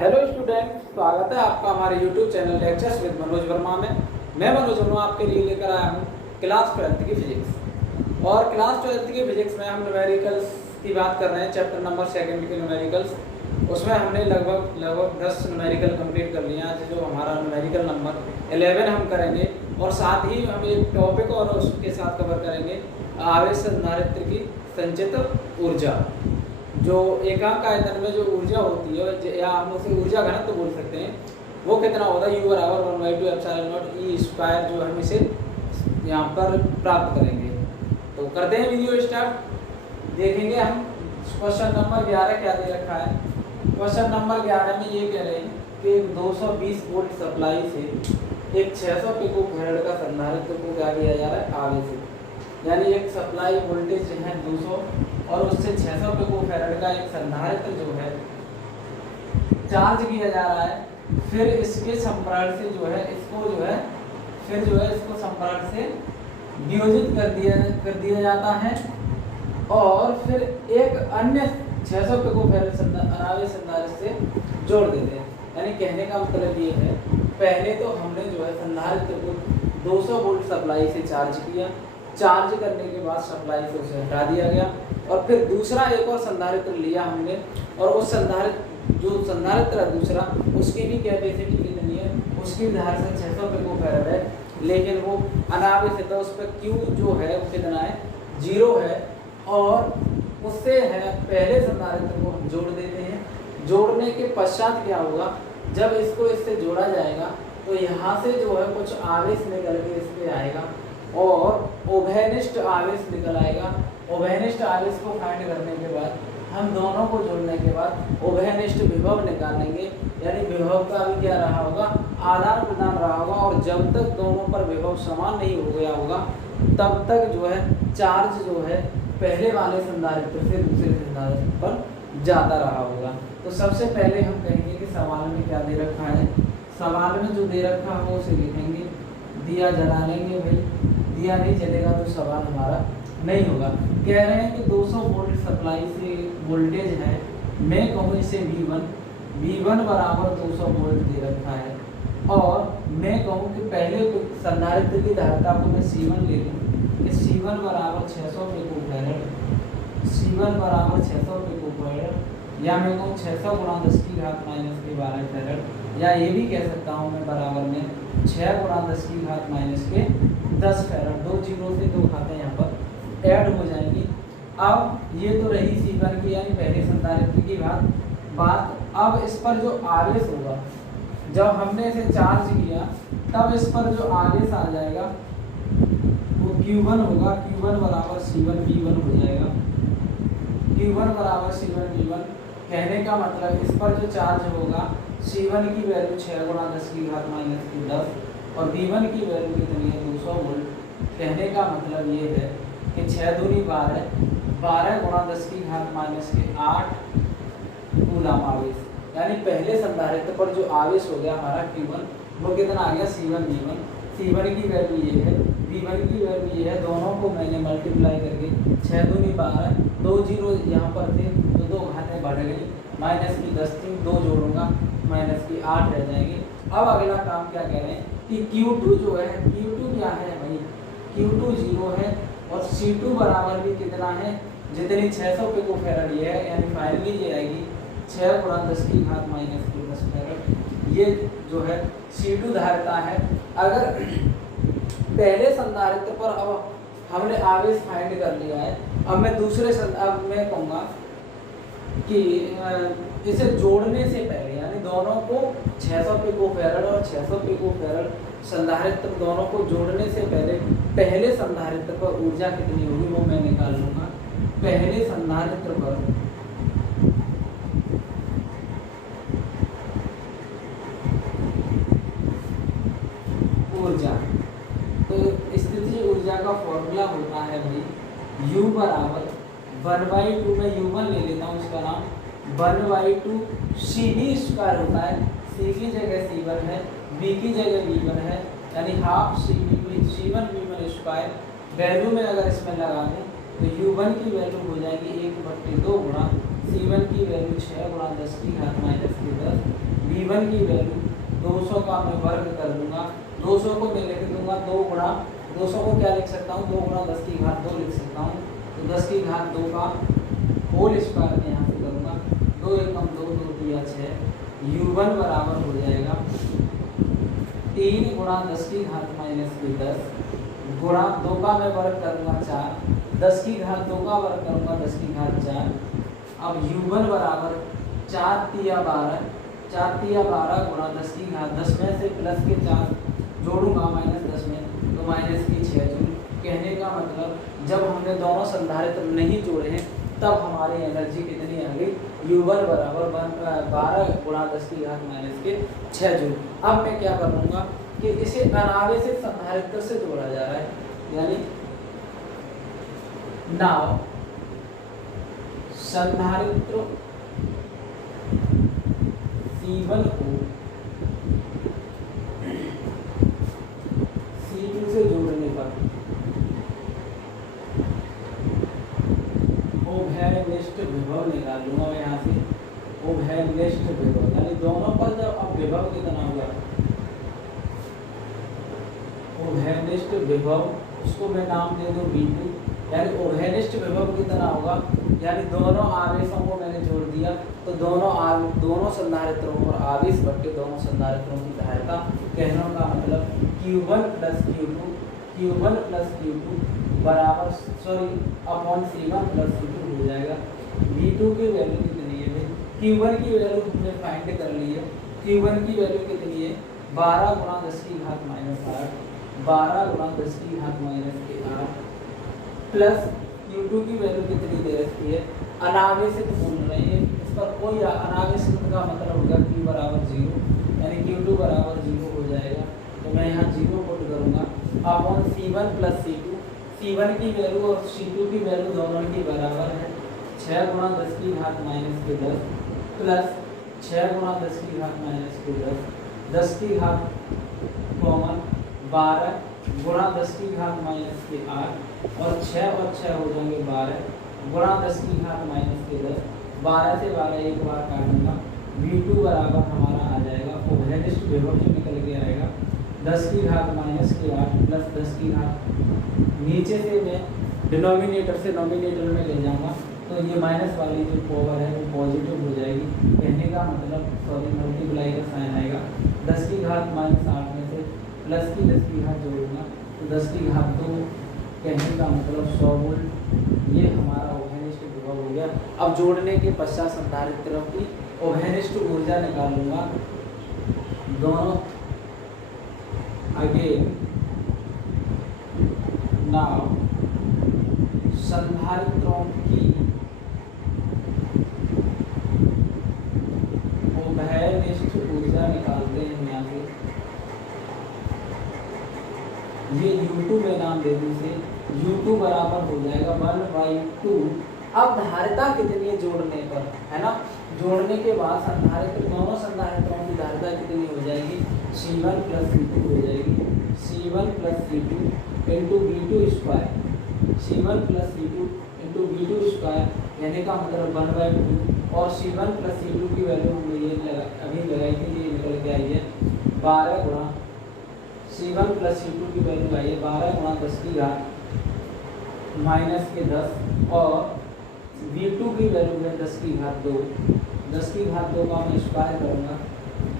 Hello student, स्वागत है आपका हमारे YouTube channel lectures with Manoj Verma में। मैं मनोज वर्मा आपके लिए लेकर आया हूँ क्लास 12th की फिजिक्स। और क्लास 12th की फिजिक्स में हम न्यूमेरिकल्स की बात कर रहे हैं। चैप्टर नंबर 2 के न्यूमेरिकल्स, उसमें हमने लगभग 10 न्यूमेरिकल कंप्लीट कर लिए। आज जो हमारा न्यूमेरिकल नंबर 11 हम करेंगे, और साथ ही हम एक टॉपिक और उसके साथ कवर करेंगे आवेश संधारित्र की संचित ऊर्जा। जो एकांक आयतन में जो ऊर्जा होती है, या हम उसे ऊर्जा घनत्व तो बोल सकते हैं, वो कितना होता है, U बराबर 1/2 एप्सिलॉन नॉट E स्क्वायर, जो हम इसे यहाँ पर प्राप्त करेंगे। तो करते हैं वीडियो स्टार्ट। देखेंगे हम क्वेश्चन नंबर 11 क्या दे रखा है। क्वेश्चन नंबर 11 में ये कह रहे हैं कि 220 वोल्ट सप्लाई से एक 600 पिको फैराड का संधारित्र को क्या किया जा रहा है, आवेश से, यानी एक सप्लाई वोल्टेज है 200 और उससे 600 पिको फैराड का एक संधारित्र जो है चार्ज किया जा रहा है। फिर इसके संपर्ण से जो है इसको संपर्ण से वियोजित कर दिया जाता है, और फिर एक अन्य 600 पिको फैराड आवेश संधारित्र से जोड़ देते हैं। यानी कहने का मतलब ये है, पहले तो हमने जो है संधारित्र को 200 वोल्ट सप्लाई से चार्ज किया, चार्ज करने के बाद सप्लाई से उसे हटा दिया गया, और फिर दूसरा एक और संधारित्र लिया हमने, और उस संधारित्र है दूसरा, उसकी भी कैपेसिटी कितनी है, उसकी भी धार से 600 पिको फैराड है, लेकिन वो अनावेश है, तो उस पर Q जो है वो कितना है, 0 है। और उससे है पहले संधारित्र को हम जोड़ देते हैं। जोड़ने के पश्चात क्या होगा, जब इसको इससे जोड़ा जाएगा तो यहाँ से जो है कुछ आवेश निकल के इस पे आएगा, और उभयनिष्ठ आवेश निकल आएगा। उभयनिष्ठ आवेश को फाइंड करने के बाद हम दोनों को जोड़ने के बाद उभयनिष्ठ विभव निकालेंगे, यानी विभव का भी क्या रहा होगा, आदान प्रदान रहा होगा। और जब तक दोनों पर विभव समान नहीं हो गया होगा, तब तक जो है चार्ज जो है पहले वाले संधारित्र से दूसरे संधारित्र पर जाता रहा होगा। तो सबसे पहले हम कहेंगे कि सवाल में क्या दे रखा है। सवाल में जो दे रखा है उसे लिखेंगे, दिया जला लेंगे भाई, दिया नहीं जलेगा तो सवाल हमारा नहीं होगा। कह रहे हैं कि 200 वोल्ट सप्लाई से वोल्टेज है, मैं कहूँ इसे V1 बराबर 200 वोल्ट दे रखा है, और मैं कहूँ कि पहले संधारित्र की धारिता को मैं C1 ले लूँ कि C1 बराबर 600 पिको फैराड, C1 बराबर 600 पिको फैराड, या मैं कहूँ 600 गुणा 10 की घात माइनस के 12 फैराड, या ये भी कह सकता हूँ मैं बराबर में 6 गुणा 10 की घात माइनस के 10 फैराड। 2 जीरो से 2 घातें यहाँ पर ऐड हो जाएंगी। अब ये तो रही C1 की, यानी पहले संधारित्र की बात। अब इस पर जो आवेश होगा, जब हमने इसे चार्ज किया तब इस पर जो आवेश आ जाएगा वो Q1 होगा। Q1 बराबर C1 V1 हो जाएगा। Q1 बराबर C1 V1, कहने का मतलब इस पर जो चार्ज होगा, C1 की वैल्यू 6 गुणा 10 की घात माइनस की 10, और V1 की वैल्यू कितनी है, 200 वोल्ट। कहने का मतलब ये है कि 6 दूनी 12, 12 गुणा 10 की घात माइनस के 8 कूलम आवेश, यानी पहले संधारित्र पर जो आवेश हो गया हमारा Q1, वो कितना आ गया, C1 V1। C1 की वैल्यू ये है, V1 की वैल्यू ये है। दोनों को मैंने मल्टीप्लाई करके 6 दूनी 12, 2 जीरो यहाँ पर थे तो 2 घातें बढ़ गई, माइनस की 10 थी, 2 जोड़ूंगा, माइनस की 8 रह जाएंगी। अब अगला काम क्या कह रहे हैं कि Q2 जो है, Q2 क्या है भाई, Q2 0 है, और C2 बराबर भी कितना है, जितनी 600 पिको फैराड ये है, यानी फाइनली ये आएगी 6 गुणा 10 की घात माइनस की 10 फैराड। ये जो है C2 धारिता है। अगर पहले संधारित्र पर अब हमने आवेश फाइंड कर लिया है, अब मैं अब मैं कहूँगा कि इसे जोड़ने से पहले, यानी दोनों को 600 पिको फैराड और 600 पिको फैराड संधारित्र दोनों को जोड़ने से पहले संधारित्र पर ऊर्जा कितनी होगी वो मैं निकाल लूँगा। पहले संधारित्र पर ऊर्जा, तो स्थितिज ऊर्जा का फॉर्मूला होता है भाई U बराबर 1/2, मैं U1 ले लेता हूँ, उसका नाम 1/2 CV स्क्वायर होता है। C की जगह C1 है, B की जगह V1 है, यानी half C1 V1 square. Value में अगर इसमें लगा दें तो U1 की वैल्यू हो जाएगी 1/2 गुणा C1 की वैल्यू 6 गुणा 10 की घात माइनस की 10 V1 की वैल्यू 200 का मैं वर्ग कर दूंगा, 200 को मैं लिख दूंगा 2 गुणा 200 को क्या लिख सकता हूँ 2 गुणा 10 की घात 2 लिख सकता हूँ, तो 10 की घात 2 का होल स्क्वायर में यहाँ से करूँगा, 2 एकम 2 2 दिया 6, U1 बराबर हो जाएगा 3 गुणा 10 की घात माइनस की 10 गुणा 2 का मैं वर्ग करूँगा 4, 10 की घात 2 का वर्ग करूँगा 10 की घात 4। अब U1 बराबर 4 तिया 12, 4 तिया 12 गुणा 10 की घात 10 में से प्लस के 4 जोड़ूंगा माइनस 10 में, तो माइनस की 6 जूल। कहने का मतलब जब हमने दोनों संधारित्र नहीं जोड़े हैं तब हमारी एनर्जी कितनी आ गई, U1 बराबर 12 गुणा 10 की घात माइनस के 6 जूल। अब मैं क्या करूँगा कि इसे अनावेशित संधारित्र से जोड़ा जा रहा है, यानी नाव संधारित्र C1 को C2 से जोड़ने पर उभयनिष्ठ विभव निकाल लूंगा मैं यहाँ से, उभयनिष्ठ विभव यानी दोनों पर जब अब विभव कितना होगा, उभयनिष्ठ विभव उसको मैं नाम दे दूँ V2, यानी उभयनिष्ठ विभव कितना होगा, यानी दोनों आवेशों को मैंने जोड़ दिया तो दोनों संधारित्रों पर आवेश बट्टे दोनों संधारित्रों की सहायता। कहने का मतलब Q1 प्लस Q2 बराबर अपॉन C1 प्लस C2 हो जाएगा। V2 की वैल्यू कितनी है भाई, Q1 की वैल्यू हमने फाइंड कर ली है, Q1 की वैल्यू कितनी है 12 गुणा 10 की घात माइनस 8, 12 गुणा 10 की घात माइनस के 8 प्लस Q2 की वैल्यू कितनी दे रखी है, अनावेशित बोल रहे हैं, इस पर कोई अनावेशित का मतलब होगा Q बराबर 0, यानी Q2 बराबर 0 हो जाएगा, तो मैं यहाँ 0 पुट करूँगा upon C1 plus C2, C1 की वैल्यू और C2 की वैल्यू दोनों की बराबर है 6 गुणा 10 की घात माइनस के 10 प्लस 6 गुणा 10 की घात माइनस के 10 की घात कॉमन 12 गुणा 10 की घात माइनस के 8 और 6 हो जाएंगे 12 गुणा 10 की घात माइनस के 10, 12 से 12 एक बार काटूंगा, V2 बराबर हमारा आ जाएगा उभयनिष्ठ विभव जो निकल के आएगा 10 की घात माइनस के 8 प्लस 10 की घात, नीचे से मैं डिनोमिनेटर से नोमिनेटर में ले जाऊंगा तो ये माइनस वाली जो पावर है वो पॉजिटिव हो जाएगी। कहने का मतलब मल्टीप्लाई का साइन आएगा, 10 की घात माइनस 8 में से प्लस की 10 की घात जोड़ूंगा तो 10 की घात 2, कहने का मतलब 100 वोल्ट। ये हमारा उभयनिष्ठ विभव हो गया। अब जोड़ने के पश्चात संधारित्र की उभयनिष्ठ ऊर्जा निकाल लूंगा, दोनों अगेन नाउ संधारित्रों की उभयनिष्ठ ऊर्जा निकालते हैं यहाँ से, ये U2 में नाम दे दीजिए, U2 बराबर हो जाएगा 1/2। अब धारिता कितनी है जोड़ने पर, है ना, जोड़ने के बाद संधारित्र दोनों संधारित्रों की धारिता कितनी हो जाएगी, C1 प्लस C2 हो जाएगी, C1 plus C2 into V2 square, C1 plus C2 into V2 square, कहने का मतलब 1/2 और C1 प्लस C2 की वैल्यू हमने ये अभी लगाई थी, ये निकल के आई है 12 गुणा C1 प्लस C2 की वैल्यू आई है 12 गुणा 10 की घात माइनस के 10 और V2 की वैल्यू है 10 की घात 2, 10 की घात 2 का मैं स्क्वायर करूँगा,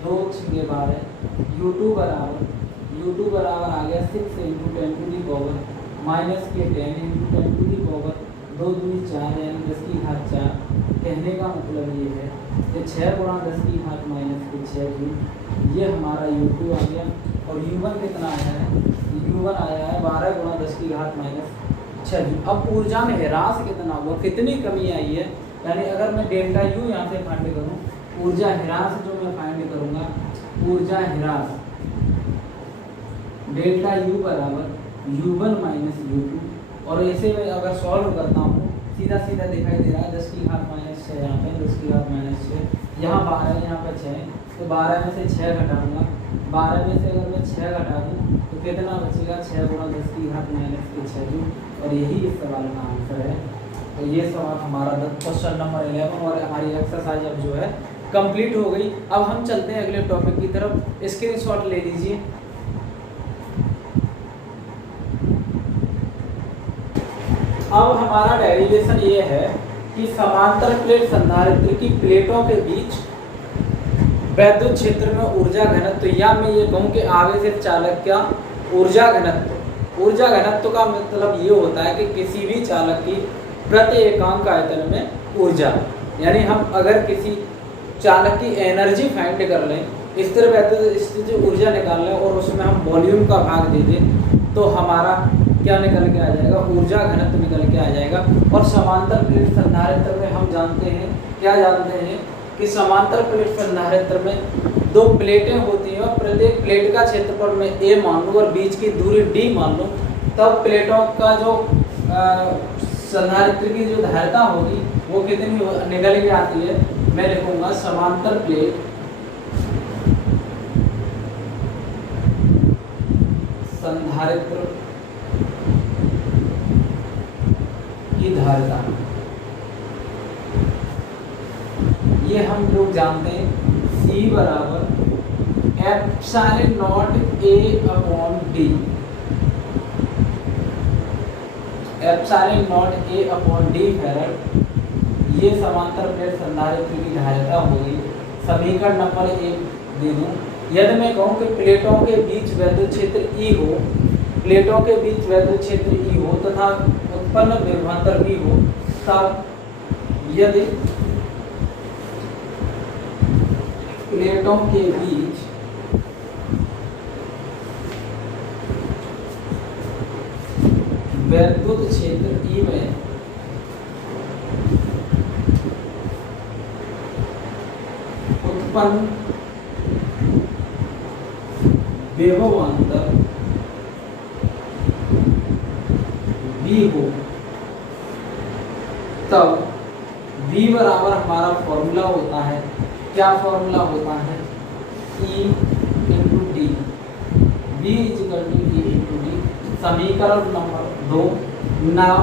2 6 12, U2 बराबर आ गया 6 into 10 to the power minus के 10 इंटू 10 टू दी पावर 2 दूनी 4 यानी 10 की घात 4। कहने का मतलब ये है कि 6 गुणा 10 की घात माइनस के 6 जूल, ये हमारा U2 आ गया। और U1 कितना आया है, U1 आया है 12 गुणा 10 की घात माइनस 6 जूल। अब ऊर्जा में ह्रास कितना हुआ, कितनी कमी आई है, यानी अगर मैं डेल्टा U यहाँ से फाइंड करूँ, ऊर्जा ह्रास जो मैं फाइंड करूँगा, ऊर्जा ह्रास डेल्टा U बराबर U1 माइनस U2, और ऐसे में अगर सॉल्व करता हूँ सीधा सीधा दिखाई दे रहा है 10 की घात माइनस 6 यहाँ पे, 10 की घात माइनस 6 यहाँ 12 यहाँ पर 6, तो 12 में से 6 घटाऊंगा, 12 में से अगर मैं 6 घटा दूँ तो कितना बचेगा, 6 गुणा 10 की घात माइनस के 6 जूल। और यही इस सवाल का आंसर है। तो ये सवाल हमारा क्वेश्चन नंबर 11 और हमारी एक्सरसाइज अब जो है कंप्लीट हो गई। अब हम चलते हैं अगले टॉपिक की तरफ, स्क्रीनशॉट ले लीजिए। अब हमारा डेरिवेशन ये है कि समांतर प्लेट संधारित्र की प्लेटों के बीच वैद्युत क्षेत्र में ऊर्जा घनत्व, या मैं ये कहूँ कि आवेशित चालक का ऊर्जा घनत्व। ऊर्जा घनत्व का मतलब ये होता है कि किसी भी चालक की प्रति एकांक आयतन में ऊर्जा, यानी हम अगर किसी चालक की एनर्जी फाइंड कर लें, स्थिर वैद्युत स्थिति ऊर्जा निकाल लें और उसमें हम वॉल्यूम का भाग दे दें, तो हमारा क्या निकल के आ जाएगा, ऊर्जा घनत्व निकल के आ जाएगा। और समांतर प्लेट संधारित्र में हम जानते हैं, क्या जानते हैं कि समांतर प्लेट संधारित्र में दो प्लेटें होती हैं और प्रत्येक प्लेट का क्षेत्रफल में a मान लूँ और बीच की दूरी d मान लूँ, तब प्लेटों का जो संधारित्र की जो धारिता होगी वो कितनी निकल के आती है। मैं लिखूंगा समांतर प्लेट संधारित्र की धारिता, ये हम लोग जानते हैं C बराबर epsilon not A upon D, epsilon not A upon D farad. ये समांतर प्लेट संधारित्र की धारिता होगी। समीकरण नंबर 1 दे दूं, यदि मैं कहूँ कि प्लेटों के बीच वैद्युत क्षेत्र E हो, प्लेटों के बीच वैद्युत क्षेत्र E हो तथा उत्पन्न विभवांतर भी हो, तब यदि प्लेटों के बीच वैद्युत क्षेत्र E में उत्पन्न विभवांतर V हो, तब V बराबर हमारा फॉर्मूला होता है, क्या फॉर्मूला होता है, E into D, V is equal to E into D. समीकरण नंबर 2। नाउ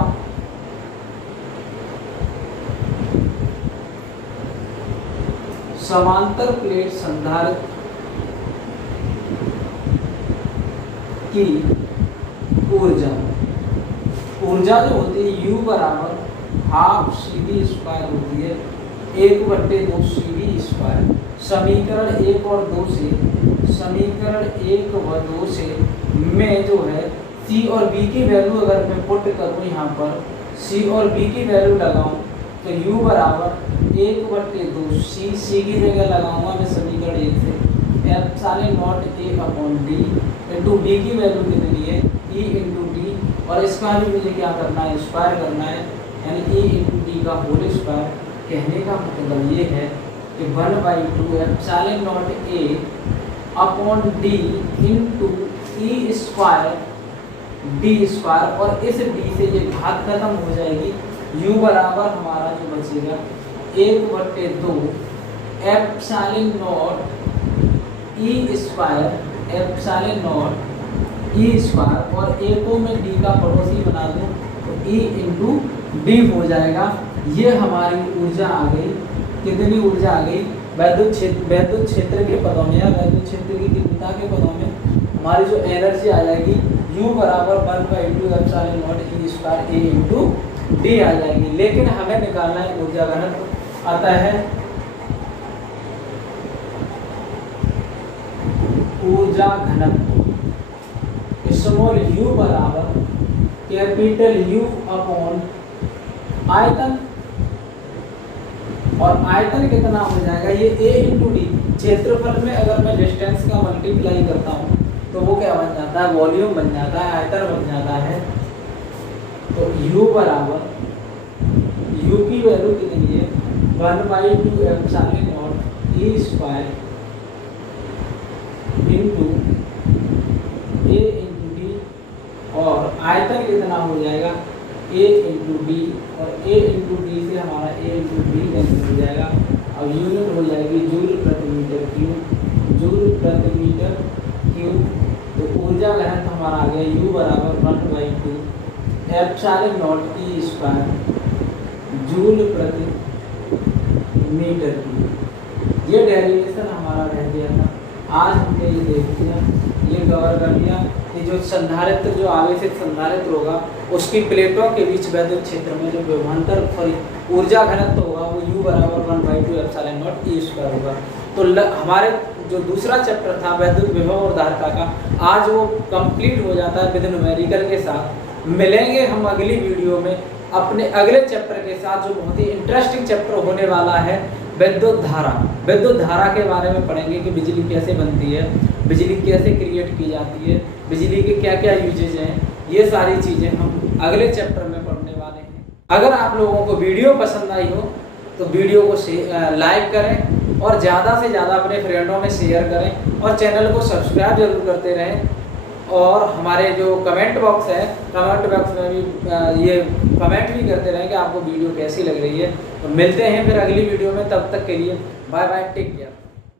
समांतर प्लेट संधारित्र की ऊर्जा, ऊर्जा जो होती है U बराबर हाफ CV स्क्वायर होती है, 1/2 CV स्क्वायर। समीकरण 1 और 2 से, समीकरण 1 व 2 से मैं जो है C और B की वैल्यू अगर मैं पुट करूँ यहाँ पर, C और B की वैल्यू लगाऊँ तो U बराबर 1/2 C की जगह लगाऊंगा मैं समीकरण 1 से epsilon not A upon D into B की वैल्यू कितनी है E इंटू डी, और इसका भी मुझे क्या करना है, स्क्वायर करना है, यानी E इंटू डी का होल स्क्वायर। कहने का मतलब ये है कि 1/2 epsilon not A upon D into E square D square, और इस D से ये घात खत्म हो जाएगी। U बराबर हमारा जो बचेगा 1/2 epsilon not E square, epsilon not E square, और A को मैं D का पड़ोसी बना दूं तो E इंटू डी हो जाएगा। ये हमारी ऊर्जा आ गई, कितनी ऊर्जा आ गई, वैद्युत क्षेत्र के पदों में या वैद्युत क्षेत्र की तीव्रता के पदों में हमारी जो एनर्जी आ जाएगी U बराबर 1/2 epsilon not E square A into D आ जाएगी। लेकिन हमें निकालना है ऊर्जा घनत्व, आता है ऊर्जा घनत्व स्मॉल u बराबर कैपिटल U अपॉन आयतन, और आयतन कितना हो जाएगा, ये A इंटू डी। क्षेत्रफल में अगर मैं डिस्टेंस का मल्टीप्लाई करता हूँ तो वो क्या बन जाता है, वॉल्यूम बन जाता है, आयतन बन जाता है। तो U बराबर, U की वैल्यू कितनी है 1/2 epsilon not E square into A into D, और आयतन कितना हो जाएगा A इंटू डी, और A इंटू डी से हमारा A इंटू डी कैंसिल हो जाएगा। अब यूनिट हो जाएगी जूल प्रति मीटर क्यूब, जूल प्रति मीटर क्यूब। तो ऊर्जा घनत्व हमारा आ गया U बराबर 1/2 epsilon not E square joule प्रति मीटर क्यूब। ये डेरिवेशन हमारा रह गया था, आज हमने ये देख लिया, ये कवर कर लिया कि जो संधारित्र, जो आवेशित संधारित्र होगा उसकी प्लेटों के बीच वैद्युत क्षेत्र में जो विभवांतर ऊर्जा घनत्व होगा वो U बराबर 1/2 एप्सिलॉन नॉट E स्क्वायर होगा। तो हमारे जो दूसरा चैप्टर था वैद्युत विभव और धारिता का, आज वो कंप्लीट हो जाता है विद न्यूमेरिकल के साथ। मिलेंगे हम अगली वीडियो में अपने अगले चैप्टर के साथ, जो बहुत ही इंटरेस्टिंग चैप्टर होने वाला है विद्युत धारा। विद्युत धारा के बारे में पढ़ेंगे कि बिजली कैसे बनती है, बिजली कैसे क्रिएट की जाती है, बिजली के क्या क्या यूजेज हैं, ये सारी चीज़ें हम अगले चैप्टर में पढ़ने वाले हैं। अगर आप लोगों को वीडियो पसंद आई हो तो वीडियो को लाइक करें और ज़्यादा से ज़्यादा अपने फ्रेंडों में शेयर करें और चैनल को सब्सक्राइब जरूर करते रहें। और हमारे जो कमेंट बॉक्स है, कमेंट बॉक्स में भी ये कमेंट भी करते रहें कि आपको वीडियो कैसी लग रही है। तो मिलते हैं फिर अगली वीडियो में, तब तक के लिए बाय बाय, टेक केयर।